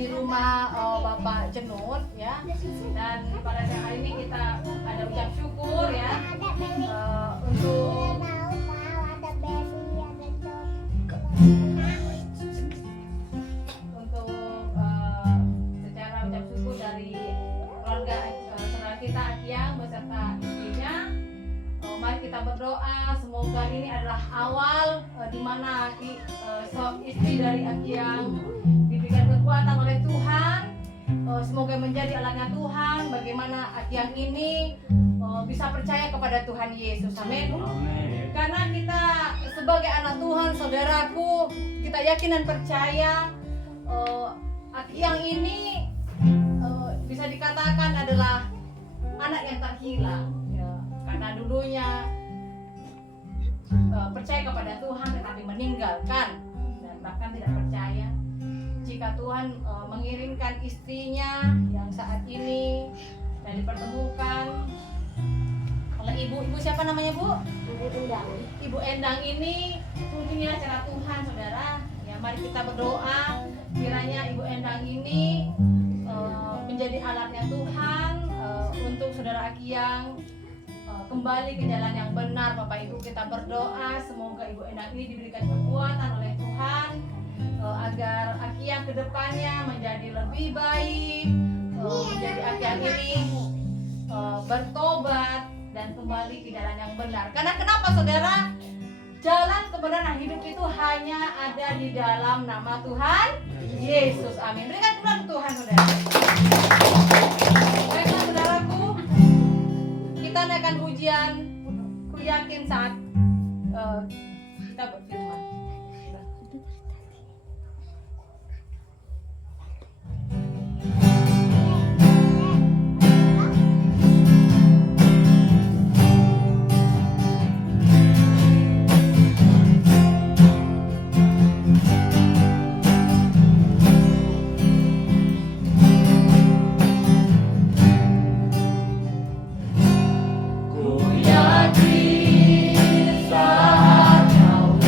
di rumah Bapak Cenut ya. Dan pada siang hari ini kita ada ucap syukur ya untuk secara ucap syukur dari keluarga saudara kita Akiang beserta istrinya. Mari kita berdoa semoga ini adalah awal di mana istri dari Akiang diberikan kekuatan oleh Tuhan. Semoga menjadi alatnya Tuhan. Bagaimana Akiang ini bisa percaya kepada Tuhan Yesus. Amin. Karena kita sebagai anak Tuhan, saudaraku, kita yakin dan percaya Akiang ini bisa dikatakan adalah anak yang tak hilang ya, karena dulunya percaya kepada Tuhan tetapi meninggalkan dan bahkan tidak percaya. Jika Tuhan mengirimkan istrinya yang saat ini dan dipertemukan oleh ibu siapa namanya Bu? Ibu Endang ini mungkin ya cara Tuhan saudara ya. Mari kita berdoa kiranya Ibu Endang ini menjadi alatnya Tuhan untuk saudara Akiang kembali ke jalan yang benar. Bapak Ibu, kita berdoa semoga Ibu Endang ini diberikan kekuatan oleh Tuhan agar Akiang kedepannya menjadi lebih baik, menjadi Akiang ini bertobat dan kembali ke jalan yang benar. Karena kenapa saudara? Jalan kebenaran hidup itu hanya ada di dalam nama Tuhan Yesus. Amin. Berikan kemuliaan Tuhan saudara. Baiklah saudaraku, kita naikkan pujian. Ku yakin saat kita berfirman. Ku yakin saat kau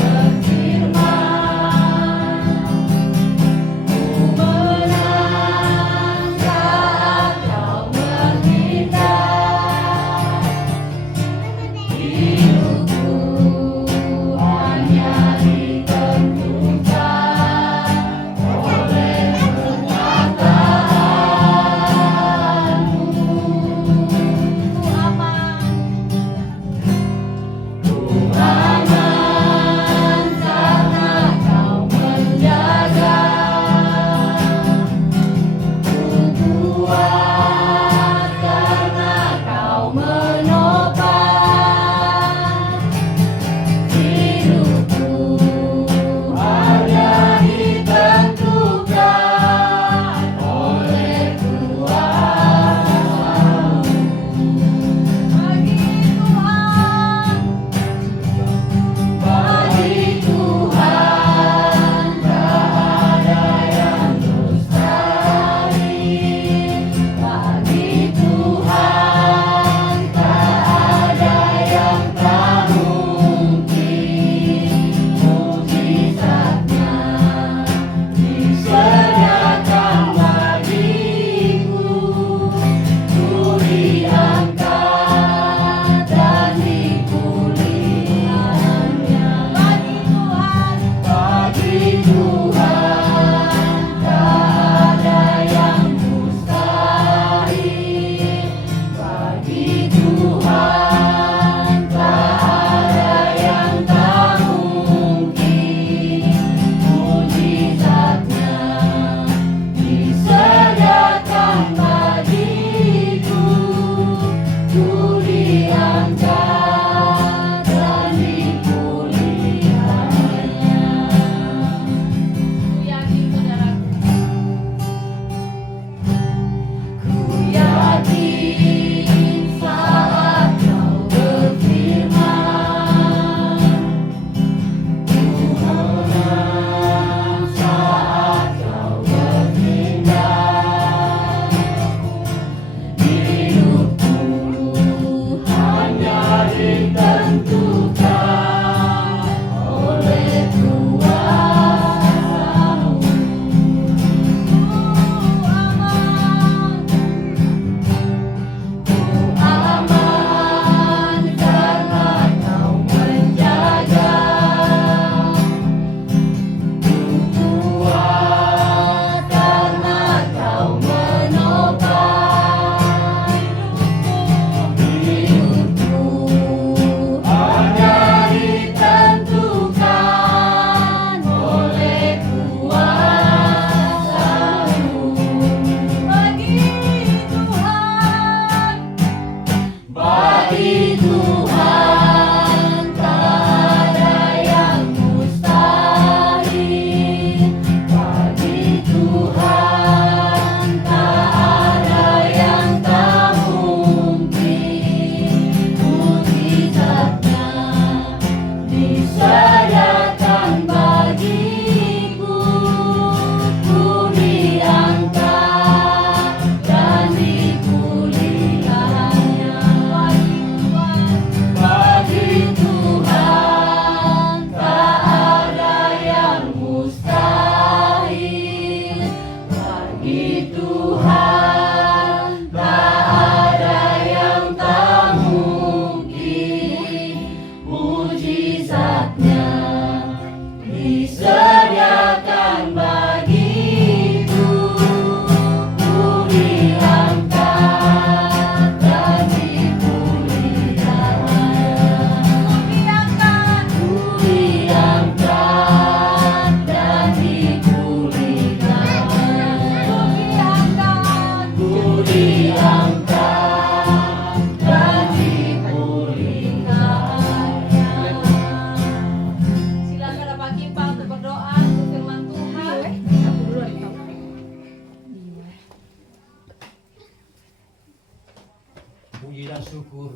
puji dan syukur.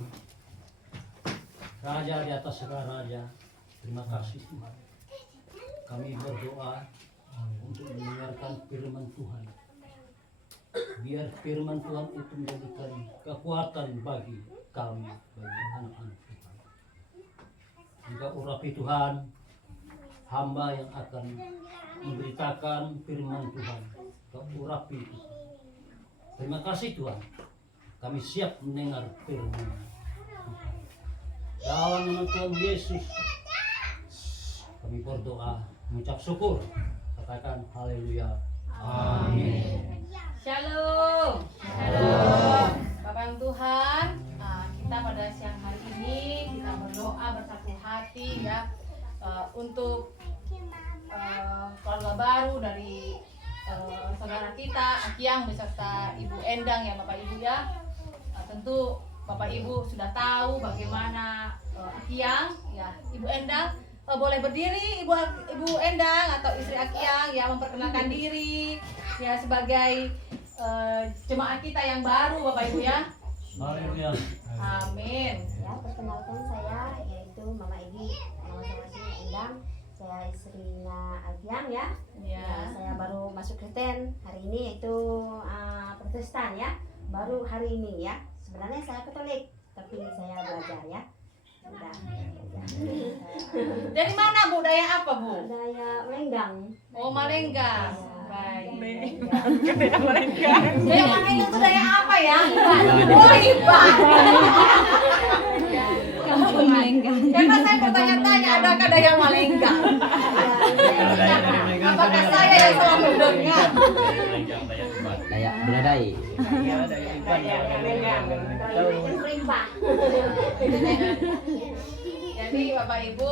Raja di atas segala raja, terima kasih Tuhan. Kami berdoa untuk mendengarkan firman Tuhan. Biar firman Tuhan itu menjadikan kekuatan bagi kami, bagi anak-anak Tuhan. Juga urapi Tuhan, hamba yang akan memberitakan firman Tuhan. Kau urapi Tuhan. Terima kasih Tuhan. Kami siap mendengar firman. Dalam nama Tuhan Yesus, kami berdoa, mengucap syukur. Katakan haleluya. Amin. Shalom. Shalom. Bapak Tuhan, kita pada siang hari ini kita berdoa bersatu hati ya untuk keluarga baru dari saudara kita Akiang beserta Ibu Endang ya Bapak Ibu ya. Tentu Bapak Ibu sudah tahu bagaimana Akiang ya Ibu Endang boleh berdiri Ibu Endang atau istri Akiang ya memperkenalkan diri ya sebagai jemaat kita yang baru Bapak Ibu ya. Haleluya. Amin. Ya, perkenalkan saya yaitu Mama Edi, nama saya Sri Endang. Saya istrinya Alfian ya. Ya. Saya baru masuk Kristen hari ini yaitu Protestan ya. Baru hari ini ya. Sebenarnya saya Katolik, tapi saya belajar ya. Sudah. Dari mana Bu? Daya apa Bu? Daya Lenggang. Oh Malenggang. Baik. Daya Malenggang. Daya Malenggang itu daya apa ya? Oh Iban. Kampung Lenggang. Karena saya bertanya-tanya adakah daya Malenggang? Apakah saya yang salah mendengar? Daya Beladai. Jadi Bapak Ibu,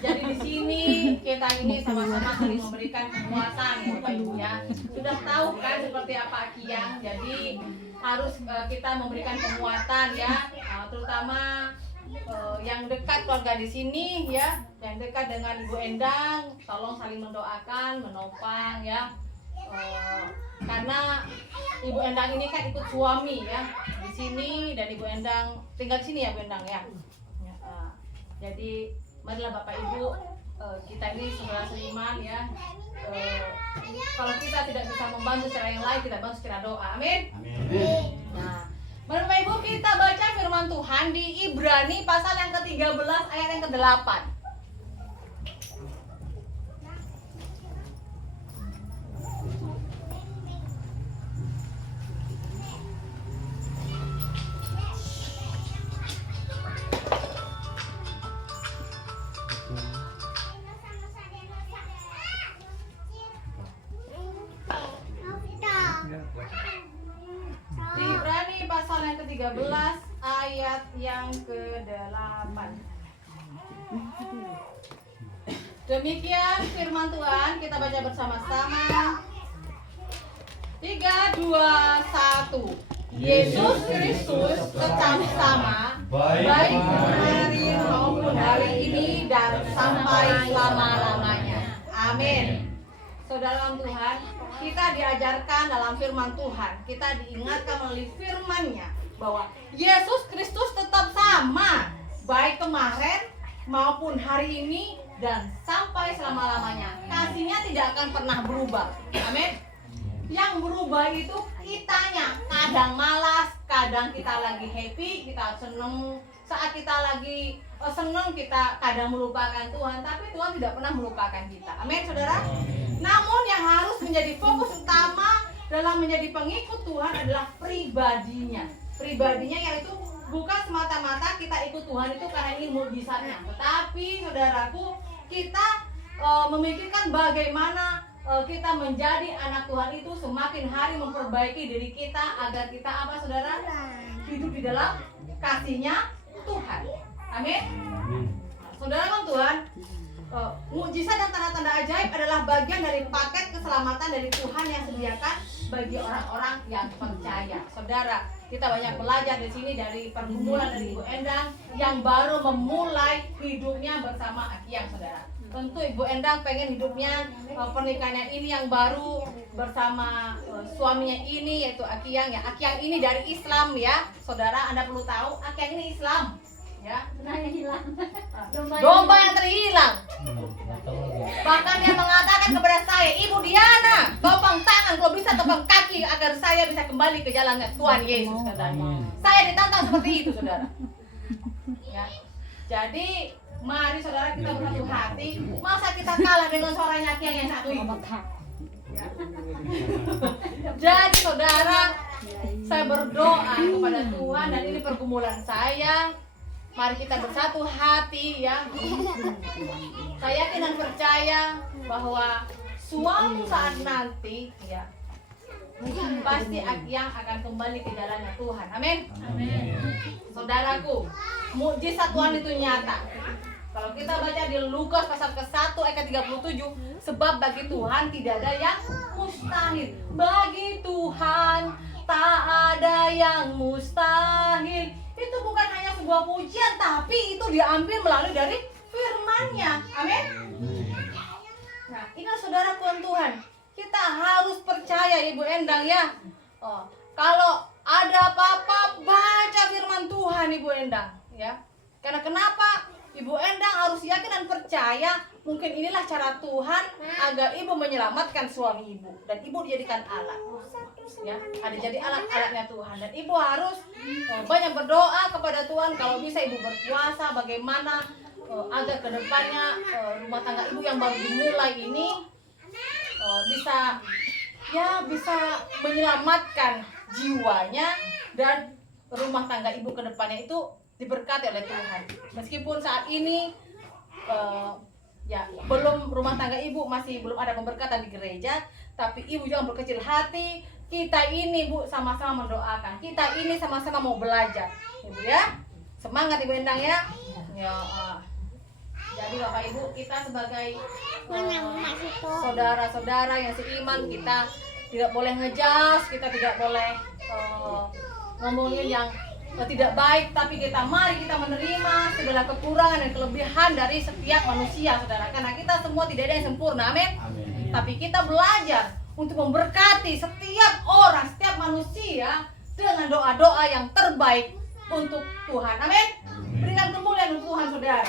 jadi di sini kita ini sama-sama saling memberikan penguatan ya Bapak Ibu ya. Sudah tahu kan seperti apa Akiang, jadi harus kita memberikan penguatan ya, terutama yang dekat keluarga di sini ya, yang dekat dengan Ibu Endang, tolong saling mendoakan, menopang ya. Karena Ibu Endang ini kan ikut suami ya di sini dan Ibu Endang tinggal di sini ya Bu Endang ya. Jadi marilah Bapak Ibu kita ini saudara seiman ya. Kalau kita tidak bisa membantu secara yang lain, kita bantu secara doa. Amin. Nah, mari Bapak Ibu kita baca firman Tuhan di Ibrani pasal yang ke-13 ayat yang ke-8. Di Ibrani pasal yang ke-13 ayat yang ke-8. Demikian firman Tuhan, kita baca bersama-sama. 3, 2, 1. Yesus Kristus tetap sama, baik kemarin maupun hari ini dan sampai selama-lamanya. Amin. Saudara Tuhan, kita diajarkan dalam firman Tuhan, kita diingatkan melalui firman-Nya bahwa Yesus Kristus tetap sama, baik kemarin maupun hari ini dan sampai selama-lamanya. Kasih-Nya tidak akan pernah berubah. Amin. Yang berubah itu kitanya, kadang malas, kadang kita lagi happy, kita seneng. Saat kita lagi seneng, kita kadang melupakan Tuhan, tapi Tuhan tidak pernah melupakan kita. Amin, saudara. Namun yang harus menjadi fokus utama dalam menjadi pengikut Tuhan adalah pribadinya. Pribadinya yaitu bukan semata-mata kita ikut Tuhan itu karena ini mukjizatnya, tetapi saudaraku, kita memikirkan bagaimana kita menjadi anak Tuhan itu semakin hari memperbaiki diri kita agar kita apa saudara? Hidup di dalam kasih-Nya Tuhan. Amin. Saudara Tuhan, mukjizat dan tanda-tanda ajaib adalah bagian dari paket keselamatan dari Tuhan yang sediakan bagi orang-orang yang percaya. Saudara, kita banyak belajar di sini dari pergumulan dari Ibu Endang yang baru memulai hidupnya bersama Akiang, saudara. tentu Ibu Endang pengen hidupnya pernikahannya ini yang baru bersama suaminya ini yaitu Aki Yang ya. Aki Yang ini dari Islam ya, saudara. Anda perlu tahu Aki Yang ini Islam ya. Benarnya hilang. Domba yang terhilang. Nggak tahu lagi. Bahkan dia mengatakan kepada saya, Ibu Diana, topang tangan kalau bisa topang kaki agar saya bisa kembali ke jalan Tuhan Yesus katanya. Amin. Saya ditantang seperti itu, saudara. Ya. Jadi mari saudara kita bersatu hati. Masa kita kalah dengan suaranya Aki yang satu ini? Ya. Jadi saudara, saya berdoa kepada Tuhan dan ini pergumulan saya. Mari kita bersatu hati ya. Saya yakin dan percaya bahwa suatu saat nanti ya pasti Aki yang akan kembali ke jalannya Tuhan. Amin. Saudaraku, mukjizat Tuhan itu nyata. Kalau kita baca di Lukas pasal ke-1 ayat 37, sebab bagi Tuhan tidak ada yang mustahil. Bagi Tuhan tak ada yang mustahil. Itu bukan hanya sebuah pujian, tapi itu diambil melalui dari firman-Nya. Amin. Nah, ini saudara Tuhan. Kita harus percaya Ibu Endang ya. Kalau ada apa-apa baca firman Tuhan Ibu Endang ya. Karena kenapa? Ibu Endang harus yakin dan percaya mungkin inilah cara Tuhan agar ibu menyelamatkan suami ibu dan ibu dijadikan alat. Ya, ada jadi alat-alatnya Tuhan dan ibu harus banyak berdoa kepada Tuhan. Kalau bisa ibu berpuasa bagaimana agar kedepannya rumah tangga ibu yang baru dimulai ini bisa menyelamatkan jiwanya dan rumah tangga ibu kedepannya itu diberkati oleh Tuhan. Meskipun saat ini belum rumah tangga ibu masih belum ada pemberkatan di gereja, tapi ibu jangan berkecil hati. Kita ini Bu sama-sama mendoakan. Kita ini sama-sama mau belajar. Ibu ya. Semangat Ibu Endang ya. Jadi Bapak Ibu, kita sebagai saudara-saudara yang seiman, kita tidak boleh ngejas, kita tidak boleh ngomongin yang tidak baik, tapi mari kita menerima segala kekurangan dan kelebihan dari setiap manusia, saudara. Karena kita semua tidak ada yang sempurna, amin. Tapi kita belajar untuk memberkati setiap orang, setiap manusia dengan doa-doa yang terbaik untuk Tuhan, amin. Berikan kemuliaan untuk Tuhan, saudara.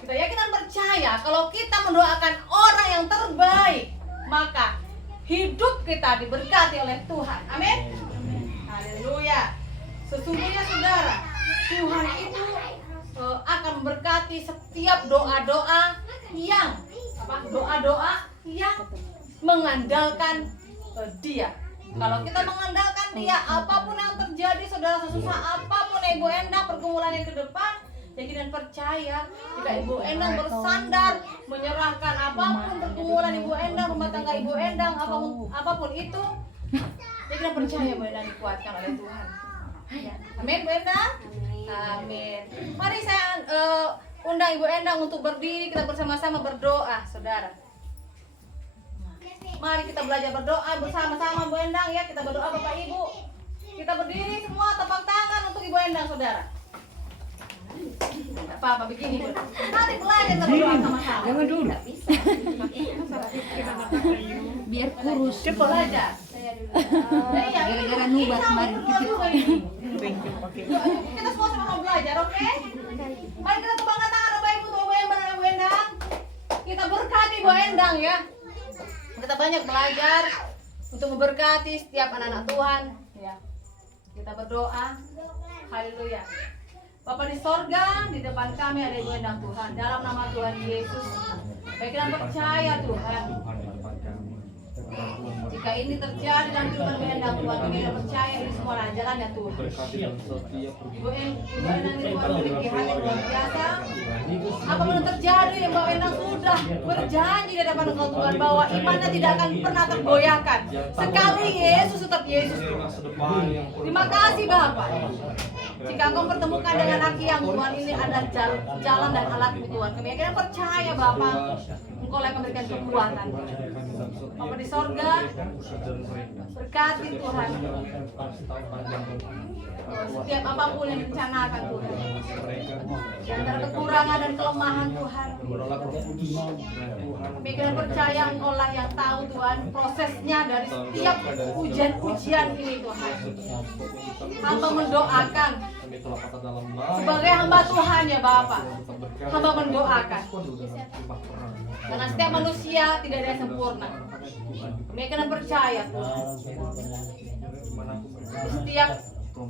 Kita yakin dan percaya kalau kita mendoakan orang yang terbaik, maka hidup kita diberkati oleh Tuhan, amin. Haleluya. Sesungguhnya saudara, Tuhan itu akan memberkati setiap doa-doa yang mengandalkan Dia. Kalau kita mengandalkan Dia, apapun yang terjadi, saudara, sesusah apapun Ibu Endang pergumulannya ke depan, yakin dan percaya jika Ibu Endang bersandar menyerahkan apapun pergumulan Ibu Endang, rumah tangga Ibu Endang, apapun itu, yakin dan percaya Ibu Endang dikuatkan oleh Tuhan. Ya. Amin Bu Endang. Amin. Mari saya undang Ibu Endang untuk berdiri, kita bersama-sama berdoa, saudara. Mari kita belajar berdoa bersama-sama Bu Endang ya. Kita berdoa Bapak Ibu. Kita berdiri semua, tepuk tangan untuk Ibu Endang, saudara. Tidak apa-apa begini Bu. Mari belajar kita berdoa sama-sama. Jangan dulu. Biar kurus. Cepat belajar. Gara-gara nubat kemarin Kita semua sama belajar, oke? Mari kita tepuk tangan Bapak Ibu, Ibu Endang. Kita berkati Bu Endang ya. Kita banyak belajar untuk memberkati setiap anak-anak Tuhan ya. Kita berdoa. Haleluya. Bapa di sorga, di depan kami ada Ibu Endang Tuhan. Dalam nama Tuhan Yesus, baik kita percaya Tuhan, jika ini terjadi dalam kehidupan Ibu Endang Tuhan, kita percaya ini semua adalah jalannya Tuhan. Ibu Endang ini memiliki hati yang luar biasa. Apapun yang terjadi, Ibu Endang sudah berjanji di depan Engkau Tuhan bahwa imannya tidak akan pernah tergoyahkan. Sekali Yesus tetap Yesus. Terima kasih Bapak. Jika Engkau pertemukan dengan Aki yang Tuhan, ini adalah jalan dan alat Tuhan. Kami akan percaya Bapak, Engkau yang memberikan kekuatan. Bapa di sorga, berkati Tuhan setiap apapun yang direncanakan Tuhan, di antara kekurangan dan kelemahan Tuhan. Kami kena percaya Engkau lah yang tahu Tuhan prosesnya dari setiap ujian-ujian ini Tuhan. Hamba mendoakan sebagai hamba Tuhan ya Bapak. Hamba mendoakan karena setiap manusia tidak ada yang sempurna. Kami kena percaya Tuhan, setiap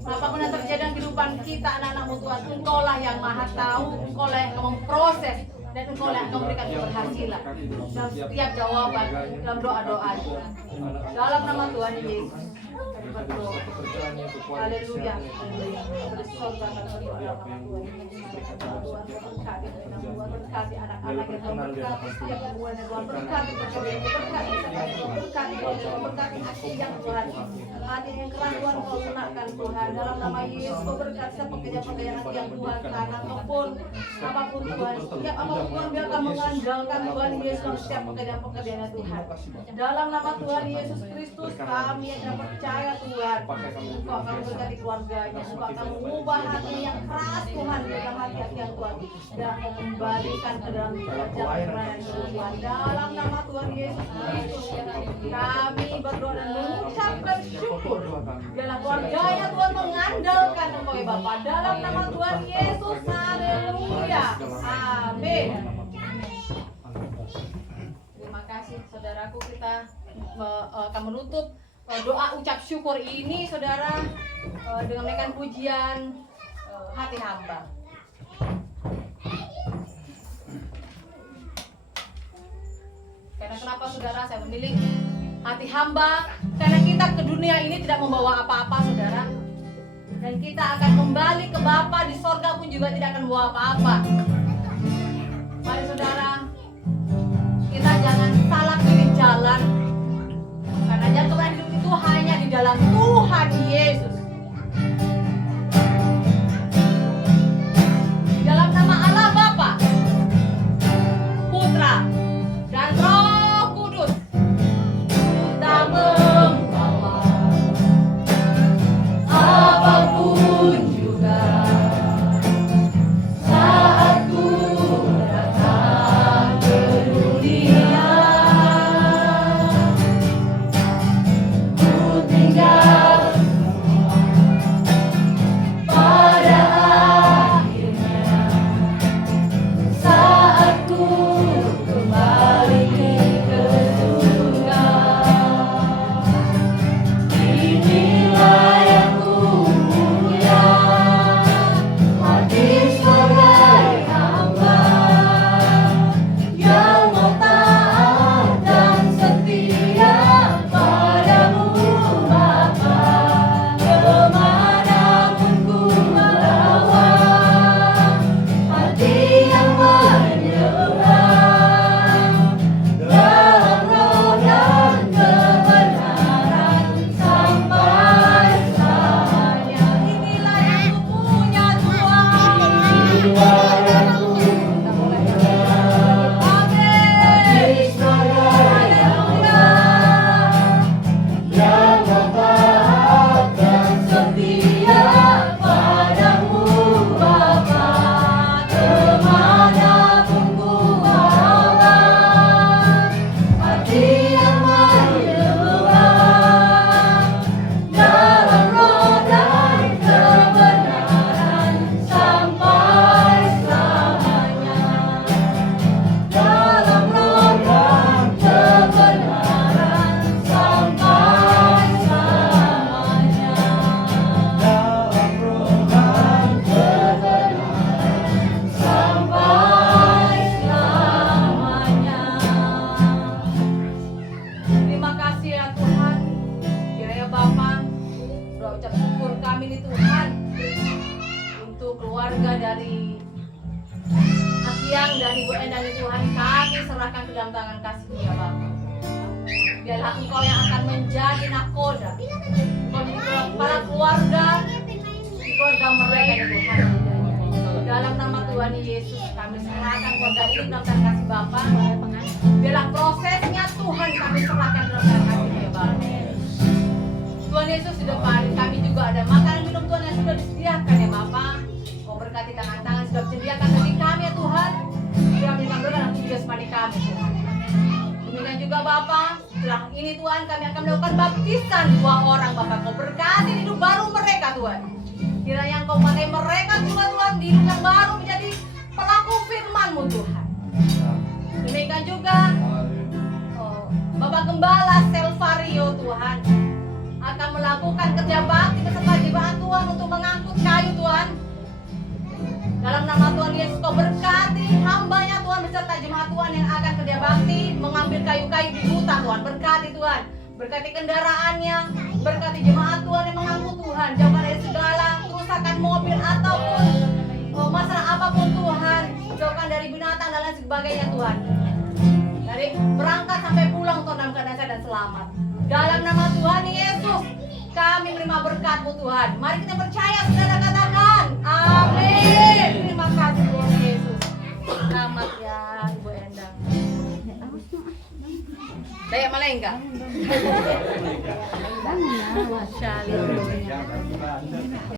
apapun yang terjadi dalam kehidupan kita anak-anak-Mu Tuhan, Engkau lah yang maha tahu, Engkau lah yang memproses, dan Engkau lah yang akan memberikan keberhasilan dalam setiap jawaban dalam doa-doa Tuhan. Dalam nama Tuhan Yesus kami berdoa. Haleluya. Bersorga dan berdoa dalam nama Tuhan Yesus. Tuhan berkati berkati anak-anak yang Tuhan berkati setiap hubungan yang Tuhan berkati berkati hati yang Tuhan, hati yang keras Tuhan Kau gunakan Tuhan. Dalam nama Yesus Kau berkati setiap pekerjaan hati yang Tuhan, karena apapun Tuhan, setiap apapun Tuhan biar kami mengandalkan Tuhan Yesus dalam setiap pekerjaan Tuhan. Dalam nama Tuhan Yesus Kristus kami yang percaya Tuhan, Engkau akan memberkati keluarganya, Engkau akan mengubah hati yang keras Tuhan dalam hati-hati yang Tuhan, dan kembalikan ke dalam perjalanan Tuhan. Dalam nama Tuhan Yesus Kristus kami berdoa dan mengucapkan syukur. Biarlah keluarganya Tuhan mengandalkan Engkau ya Bapa. Dalam nama Tuhan Yesus, haleluya, amin. Terima kasih saudaraku, kita akan menutup doa ucap syukur ini saudara dengan menaikkan pujian hati hamba. Karena kenapa saudara saya memilih hati hamba? Karena kita ke dunia ini tidak membawa apa-apa saudara, dan kita akan kembali ke Bapa di sorga pun juga tidak akan membawa apa-apa. Mari saudara, kita jangan salah pilih jalan, karena jalan kebenaran hidup itu hanya di dalam Tuhan Yesus. Di dalam nama Allah Bapa, Putra, dan Roh Kudus, kita membawa apapun juga saat ku datang ke dunia. Ku tinggal pada akhirnya saat ku kembali ke surga. Inilah yang mulia hati sebagai hamba yang mau taat dan setia padamu Bapa. Kemanapun ku melawat, hati yang menyerah dalam roh dan kebenaran sampai selamanya. Inilah yang ku punya Tuhan. Inilah yang ku punya. Amin. Haleluya. Yang taat dan setia padamu Bapa. Kemanapun ku melawat, hati yang menyerah dalam roh dan kebenaran sampai selamanya. Dalam roh dan kebenaran sampai selamanya. Dalam roh dan kebenaran sampai selamanya. Terima kasih ya Tuhan. Kiranya Bapa, doa ucap syukur kami nih Tuhan untuk keluarga dari Akyang dan Ibu Endang nih Tuhan, kami serahkan ke dalam tangan kasih-Mu ya Bapa. Biarlah Engkau yang akan menjadi nakoda, Engkau menjadi kepala keluarga di keluarga mereka ya Tuhan. Dalam nama Tuhan Yesus kami serahkan keluarga ini dalam tangan kasih Bapa. Biarlah prosesnya Tuhan kami serahkan dalam tangan kasih ya Bapak. Tuhan Yesus di depan kami juga ada makanan minum Tuhan yang sudah disediakan ya Bapak. Kau berkati tangan-tangan sudah disediakan bagi kami ya Tuhan. Sudah meninggalkan dalam tujuan jasmani kami Tuhan. Demikian juga Bapak, setelah ini Tuhan kami akan melakukan baptisan 2 orang Bapak. Kau berkati hidup baru mereka Tuhan. Kiranya Engkau pakai mereka juga Tuhan di hidup yang baru menjadi pelaku firman-Mu Tuhan. Demikian juga Bapak Gembala Selvario Tuhan akan melakukan kerja bakti beserta jemaat Tuhan untuk mengangkut kayu Tuhan. Dalam nama Tuhan Yesus Kau berkati hambanya Tuhan beserta jemaat Tuhan yang akan kerja bakti mengambil kayu-kayu di hutan Tuhan. Berkati Tuhan, berkati kendaraannya, berkati jemaat Tuhan yang mengangkut Tuhan. Jauhkan dari segala kerusakan mobil ataupun masalah apapun Tuhan. Jauhkan dari binatang dan lain sebagainya Tuhan. Dari berangkat sampai pulang Tuhan dalam keadaan sehat dan selamat. Dalam nama Tuhan Yesus kami menerima berkat-Mu Tuhan. Mari kita percaya, saudara, katakan amin. Terima kasih Tuhan Yesus. Selamat ya Ibu Endang. Dayak Malengga. Masya Allah.